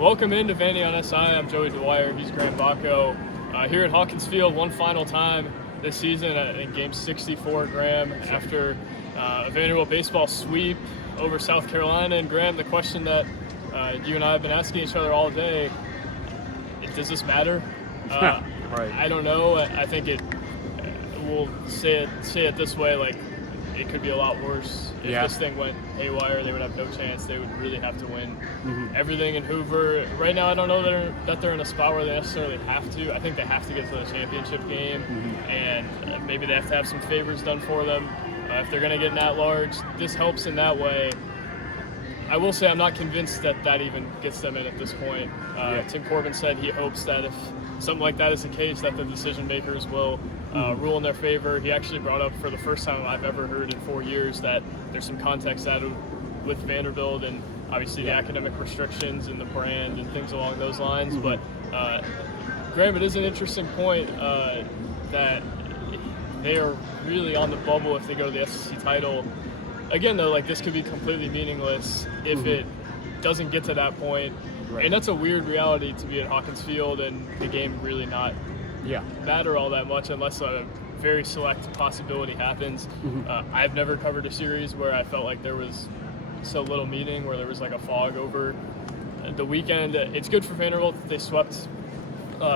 Welcome into Vandy on SI. I'm Joey Dwyer. He's Graham Bacco. Here at Hawkins Field, one final time this season in Game 64, Graham, after a Vanderbilt baseball sweep over South Carolina. And Graham, the question that you and I have been asking each other all day, does this matter? Right. I don't know. I think we'll say it this way, like, it could be a lot worse. If this thing went haywire, they would have no chance. They would really have to win everything in Hoover. Right now, I don't know that they're in a spot where they necessarily have to. I think they have to get to the championship game, and maybe they have to have some favors done for them. If they're going to get an at-large, this helps in that way. I will say I'm not convinced that even gets them in at this point. Tim Corbin said he hopes that if something like that is the case, that the decision makers will rule in their favor. He actually brought up, for the first time I've ever heard in 4 years, that there's some context added with Vanderbilt and obviously the academic restrictions and the brand and things along those lines. But Graham, it is an interesting point that they are really on the bubble if they go to the SEC title. Again, though, like, this could be completely meaningless if it doesn't get to that point. Right. And that's a weird reality to be at Hawkins Field and the game really not matter all that much unless a very select possibility happens. I've never covered a series where I felt like there was so little meaning, where there was like a fog over the weekend. It's good for Vanderbilt that they swept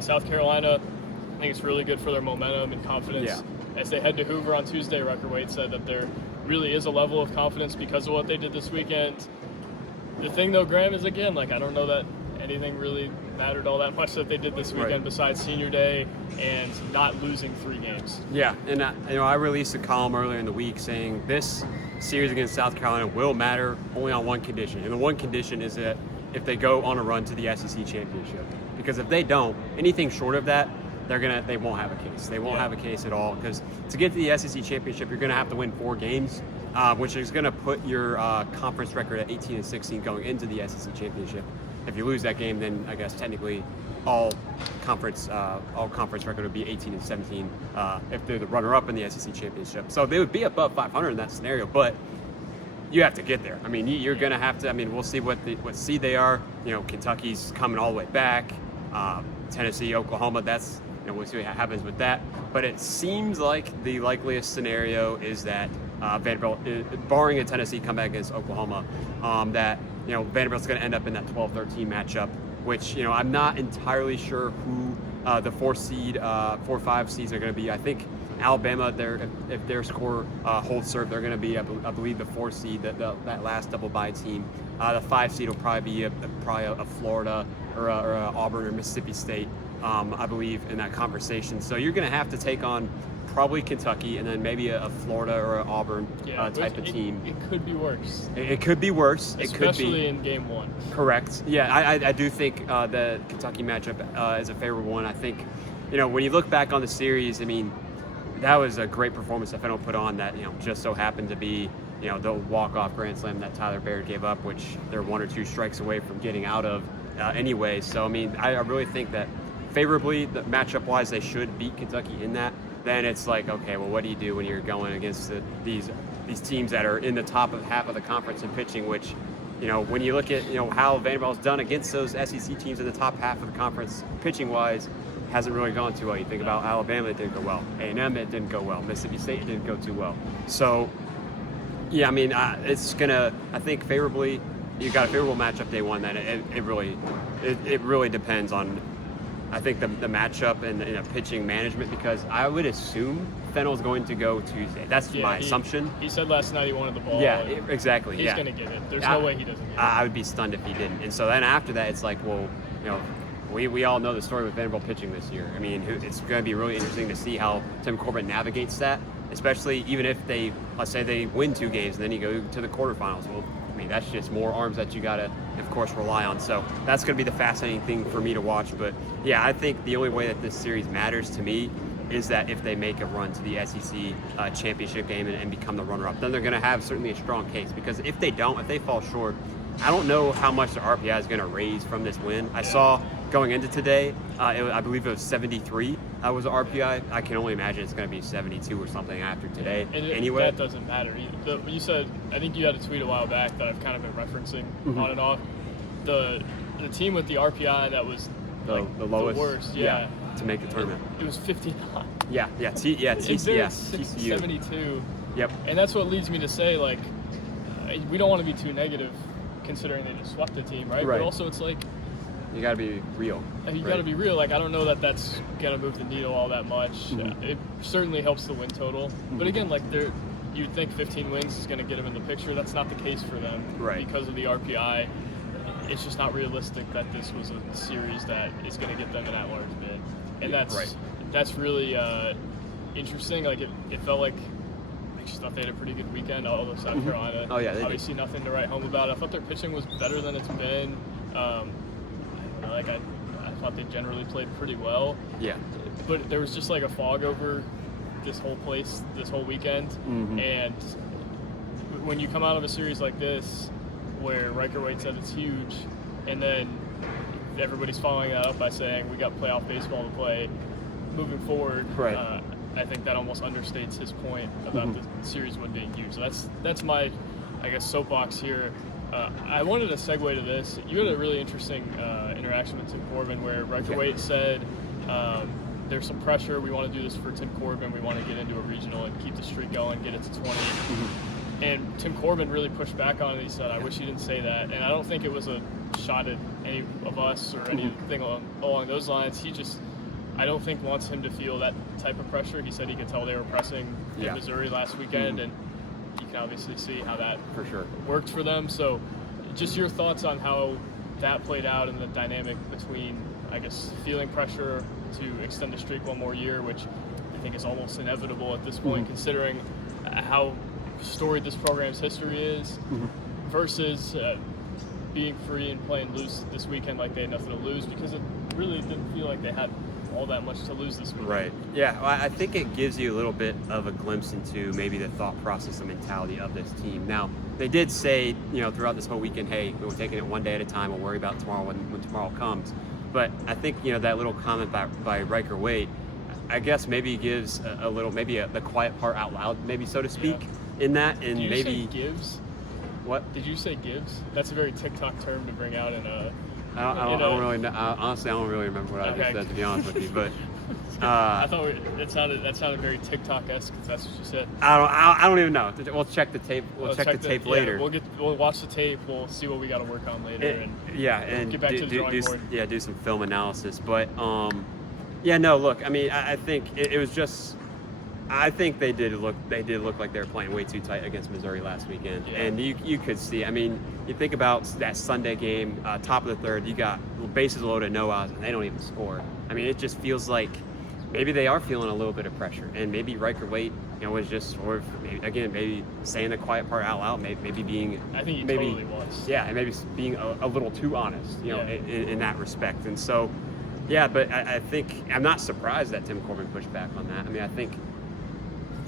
South Carolina. I think it's really good for their momentum and confidence as they head to Hoover on Tuesday. Rucker Wade said that there really is a level of confidence because of what they did this weekend. The thing, though, Graham, is, again, like, I don't know that anything really mattered all that much that they did this weekend besides senior day and not losing 3 games. Yeah, and I released a column earlier in the week saying this series against South Carolina will matter only on one condition, and the one condition is that if they go on a run to the SEC championship. Because if they don't, anything short of that, they won't have a case. They won't have a case at all, because to get to the SEC championship, you're going to have to win 4 games, which is going to put your conference record at 18-16 going into the SEC championship. If you lose that game, then I guess technically all conference record would be 18-17 if they're the runner-up in the SEC championship. So they would be above 500 in that scenario, but you have to get there. I mean, you're going to have to. I mean, we'll see what seed they are. You know, Kentucky's coming all the way back. Tennessee, Oklahoma. We'll see what happens with that. But it seems like the likeliest scenario is that Vanderbilt, barring a Tennessee comeback against Oklahoma, that Vanderbilt's going to end up in that 12-13 matchup, which I'm not entirely sure who the 4-5 seeds are going to be. I think Alabama, if their score holds serve, they're going to be, I believe, the 4 seed, that last double bye team. The 5 seed will probably be a Florida or a Auburn or Mississippi State. I believe, in that conversation. So you're going to have to take on probably Kentucky and then maybe a Florida or an Auburn type of team. It could be worse. It could be worse. Especially in Game 1. Correct. Yeah, I do think the Kentucky matchup is a favorable one. I think, when you look back on the series, I mean, that was a great performance that Fennell put on that, just so happened to be, the walk-off grand slam that Tyler Baird gave up, which they're 1 or 2 strikes away from getting out of anyway. So, I mean, I really think that favorably, the matchup-wise, they should beat Kentucky in that. Then it's like, okay, well, what do you do when you're going against these teams that are in the top of half of the conference in pitching, which, when you look at, how Vanderbilt's done against those SEC teams in the top half of the conference pitching-wise, hasn't really gone too well. You think about Alabama, it didn't go well. A&M, it didn't go well. Mississippi State, it didn't go too well. So, yeah, I mean, it's going to, I think, favorably, you got a favorable matchup day one. Then it really depends on, I think, the matchup and pitching management, because I would assume Fennell's going to go Tuesday. That's my assumption. He said last night he wanted the ball. Yeah, exactly. He's going to get it. There's no way he doesn't get it. I would be stunned if he didn't. And so then after that, it's like, well, we all know the story with Vanderbilt pitching this year. I mean, it's going to be really interesting to see how Tim Corbin navigates that, especially even if let's say they win 2 games and then you go to the quarterfinals. Well, I mean, that's just more arms that you got to, of course, rely on. So that's going to be the fascinating thing for me to watch. But, yeah, I think the only way that this series matters to me is that if they make a run to the SEC championship game and become the runner-up, then they're going to have certainly a strong case. Because if they don't, if they fall short, I don't know how much the RPI is going to raise from this win. I saw going into today, I believe it was 73 was the RPI. I can only imagine it's going to be 72 or something after today. And anyway, that doesn't matter. You said, I think you had a tweet a while back that I've kind of been referencing on and off. the team with the RPI that was the lowest, the worst, yeah, to make the tournament. It was 59. TCU. 72. Yep. And that's what leads me to say, like, we don't want to be too negative considering they just swept the team, right? Right. But also it's like, you got to be real. You got to be real. Like, I don't know that that's going to move the needle all that much. It certainly helps the win total. But again, like, you'd think 15 wins is going to get them in the picture. That's not the case for them. Right. Because of the RPI. It's just not realistic that this was a series that is going to get them an at-large bid. And that's really interesting. Like, it felt like I just thought they had a pretty good weekend, although South Carolina, they obviously did. Nothing to write home about. I thought their pitching was better than it's been. I thought they generally played pretty well. Yeah. But there was just like a fog over this whole place, this whole weekend. And when you come out of a series like this, where Riker Waite said it's huge, and then everybody's following that up by saying we got playoff baseball to play moving forward, right. I think that almost understates his point about the series one being huge. So that's my, I guess, soapbox here. I wanted to segue to this. You had a really interesting interaction with Tim Corbin where Riker Waite said there's some pressure. We want to do this for Tim Corbin. We want to get into a regional and keep the streak going, get it to 20. And Tim Corbin really pushed back on it. He said, I wish he didn't say that. And I don't think it was a shot at any of us or anything along those lines. He just, I don't think, wants him to feel that type of pressure. He said he could tell they were pressing in Missouri last weekend, and you can obviously see how that for sure worked for them. So just your thoughts on how that played out and the dynamic between, I guess, feeling pressure to extend the streak one more year, which I think is almost inevitable at this point, considering how storied this program's history is, versus being free and playing loose this weekend like they had nothing to lose, because it really didn't feel like they had all that much to lose this weekend. Right. Yeah, well, I think it gives you a little bit of a glimpse into maybe the thought process and mentality of this team. Now, they did say, throughout this whole weekend, hey, we're taking it one day at a time. We'll worry about tomorrow when tomorrow comes. But I think, that little comment by Riker Waite, I guess maybe gives a little, the quiet part out loud, maybe, so to speak, in that. And Did you maybe say gives? What? Did you say gives? That's a very TikTok term to bring out in a... I don't really know. Honestly, I don't really remember what I just said, to be honest with you. But I thought that sounded very TikTok-esque, because that's what you said. I don't even know. We'll check the tape. We'll check the tape later. We'll watch the tape. We'll see what we got to work on later. And get back to the drawing board. Yeah, do some film analysis. But look. I mean, I think it was just. I think they did look like they were playing way too tight against Missouri last weekend, and you could see. I mean, you think about that Sunday game, top of the third, you got bases loaded, no outs, and they don't even score. I mean, it just feels like maybe they are feeling a little bit of pressure, and maybe Riker Waite, was just sort of maybe saying the quiet part out loud, maybe being. I think he totally was. Yeah, and maybe being a little too honest, in that respect, and so. Yeah, but I think I'm not surprised that Tim Corbin pushed back on that. I mean, I think.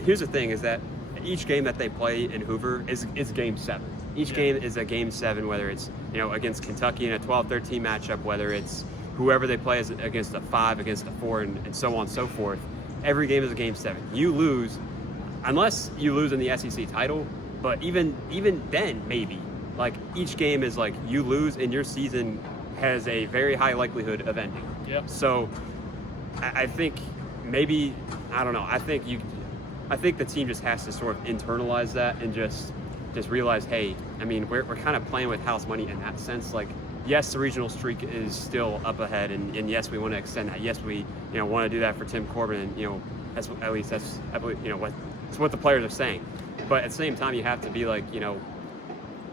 Here's the thing: is that each game that they play in Hoover is Game 7. Each game is a Game 7, whether it's against Kentucky in a 12-13 matchup, whether it's whoever they play is against a 5, against a 4, and so on and so forth. Every game is a Game 7. You lose, unless you lose in the SEC title, but even then, maybe like each game is like you lose, and your season has a very high likelihood of ending. Yeah. So I think maybe I don't know. I think the team just has to sort of internalize that and just realize, hey, I mean, we're kind of playing with house money in that sense. Like, yes, the regional streak is still up ahead, and yes, we want to extend that. Yes, we want to do that for Tim Corbin, and that's what the players are saying. But at the same time, you have to be like,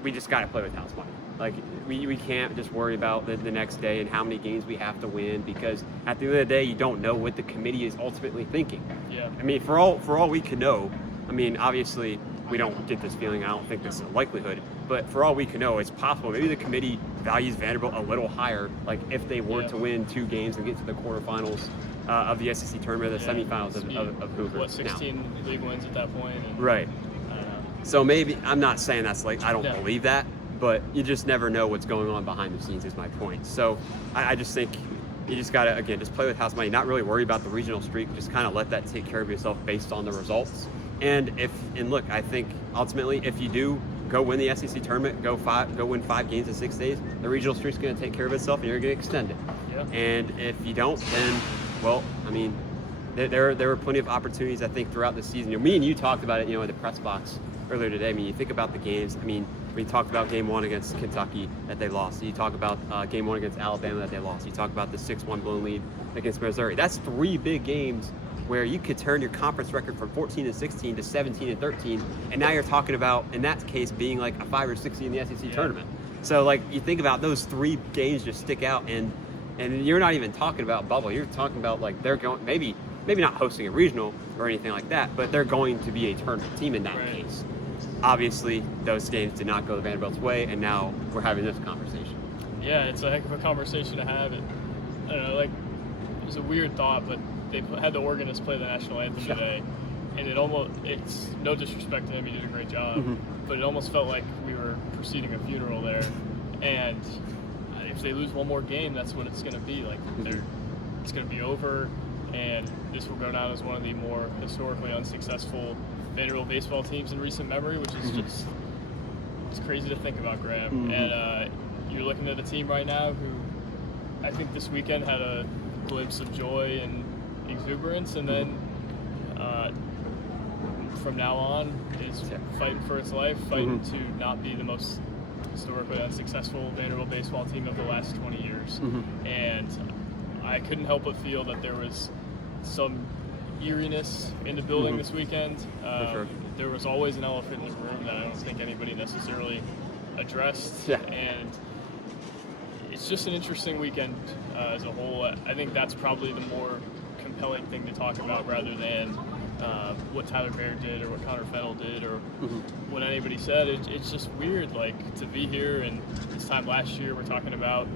we just got to play with house money. Like, we can't just worry about the next day and how many games we have to win, because at the end of the day, you don't know what the committee is ultimately thinking. Yeah. I mean, for all we can know, I mean, obviously, we don't get this feeling. I don't think this is a likelihood. But for all we can know, it's possible. Maybe the committee values Vanderbilt a little higher, like if they were to win 2 games and get to the quarterfinals of the SEC tournament, the semifinals of Hoover. What, 16 league wins at that point? And, right. So maybe, I'm not saying that's like, I don't believe that. But you just never know what's going on behind the scenes is my point. So I just think you just got to, again, just play with house money, not really worry about the regional streak, just kind of let that take care of yourself based on the results. And look, I think ultimately if you do go win the SEC tournament, go win 5 games in 6 days. The regional streak's going to take care of itself, and you're going to extend it. Yeah. And if you don't, then, well, I mean, there were plenty of opportunities, I think, throughout the season. You know, me and you talked about it, in the press box earlier today. I mean, you think about the games. I mean, we talked about game 1 against Kentucky that they lost. You talk about game 1 against Alabama that they lost. You talk about the 6-1 blown lead against Missouri. That's 3 big games where you could turn your conference record from 14-16 to 17-13, and now you're talking about, in that case, being like a 5 or 6 in the SEC tournament. So, like, you think about those 3 games just stick out, and you're not even talking about bubble. You're talking about, like, they're going, maybe not hosting a regional or anything like that, but they're going to be a tournament team in that case. Obviously, those games did not go the Vanderbilt's way, and now we're having this conversation. Yeah, it's a heck of a conversation to have. I don't know, like, it's a weird thought, but they had the organist play the national anthem today, and it's no disrespect to him, he did a great job, but it almost felt like we were preceding a funeral there. And if they lose one more game, that's what it's going to be. Like, it's going to be over, and this will go down as one of the more historically unsuccessful Vanderbilt baseball teams in recent memory, which is just, it's crazy to think about, Graham. And you're looking at a team right now who I think this weekend had a glimpse of joy and exuberance, and then from now on is fighting for its life, fighting to not be the most historically unsuccessful Vanderbilt baseball team of the last 20 years. And I couldn't help but feel that there was some eeriness in the building this weekend. There was always an elephant in the room that I don't think anybody necessarily addressed. And it's just an interesting weekend as a whole. I think that's probably the more compelling thing to talk about, rather than what Tyler Bear did or what Connor Fennell did or what anybody said. It's just weird, like, to be here, and this time last year we're talking about,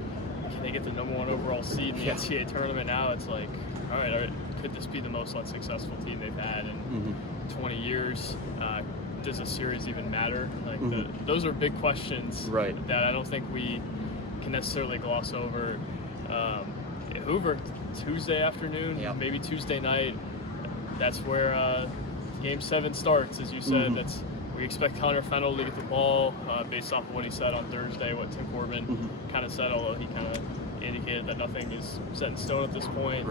can they get the #1 overall seed in the NCAA tournament? Now it's like, all right, could this be the most unsuccessful team they've had in 20 years? Does a series even matter? Like, those are big questions that I don't think we can necessarily gloss over. Hoover, Tuesday afternoon, maybe Tuesday night, that's where Game 7 starts, as you said. We expect Connor Fennell to get the ball based off of what he said on Thursday, what Tim Corbin kind of said, although he kind of indicated that nothing is set in stone at this point.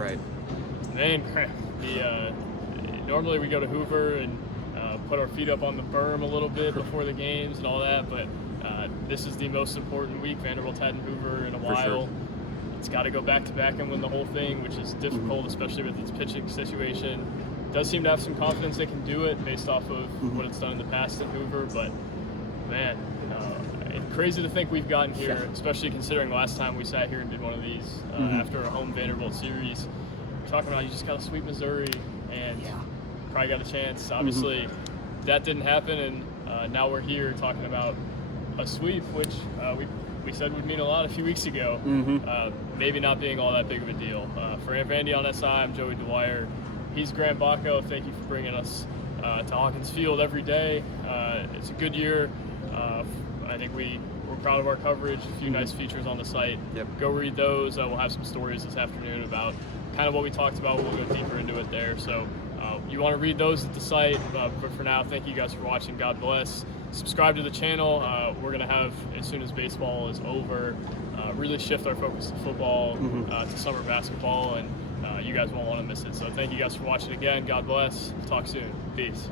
Man, normally we go to Hoover and put our feet up on the berm a little bit before the games and all that, but this is the most important week Vanderbilt's had in Hoover in a while. It's got to go back-to-back and win the whole thing, which is difficult, especially with its pitching situation. Does seem to have some confidence they can do it based off of what it's done in the past in Hoover, but man, it's crazy to think we've gotten here, especially considering the last time we sat here and did one of these after a home Vanderbilt series. We're talking about you just got to sweep Missouri and probably got a chance. Obviously, that didn't happen, and now we're here talking about a sweep, which we said would mean a lot a few weeks ago. Maybe not being all that big of a deal. For Vandy on SI, I'm Joey Dwyer. He's Graham Bacco. Thank you for bringing us to Hawkins Field every day. It's a good year. I think we're proud of our coverage. A few nice features on the site. Go read those. We'll have some stories this afternoon about kind of what we talked about. We'll go deeper into it there. So you want to read those at the site. But for now, thank you guys for watching. God bless. Subscribe to the channel. We're going to have, as soon as baseball is over, really shift our focus to football, to summer basketball, and you guys won't want to miss it. So thank you guys for watching again. God bless. Talk soon. Peace.